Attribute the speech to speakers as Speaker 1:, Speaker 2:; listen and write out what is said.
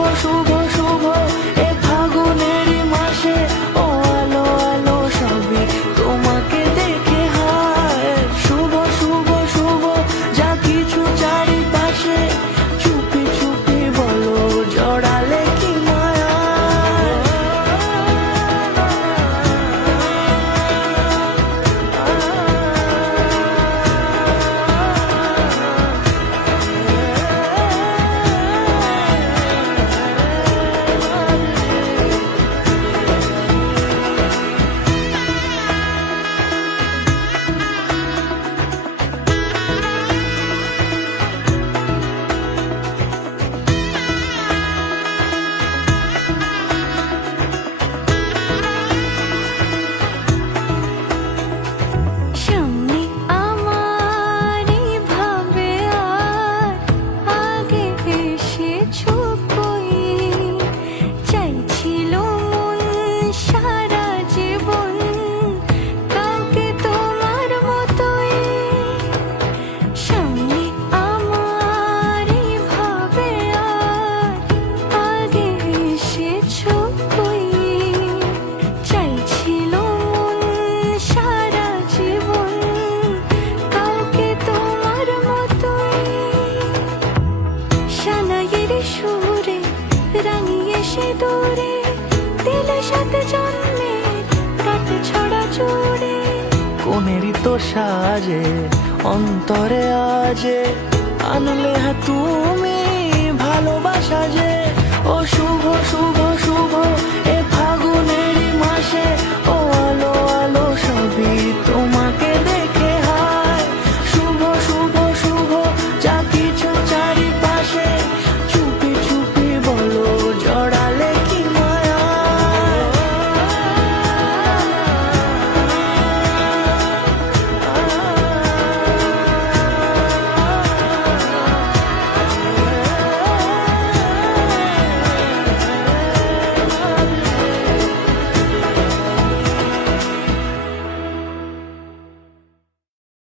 Speaker 1: 我输过输过 সে দূরে দিলে সাথে জন্মে, রাত ছড়া জোরে
Speaker 2: কোনেরই তো সাজে, অন্তরে আজে, আনলে হ্যাঁ তুমি